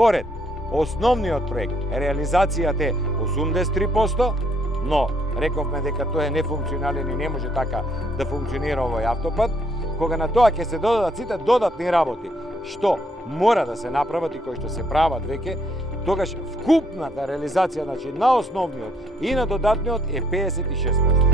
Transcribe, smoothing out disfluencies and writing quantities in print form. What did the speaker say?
според основниот проект, реализацијата е 83%, но рековме дека тој е нефункционален и не може така да функционира овој автопат, кога на тоа ќе се додадат сите додатни работи, што мора да се направат и кои што се прават веќе, тогаш вкупната реализација, значи, на основниот и на додатниот е 56%.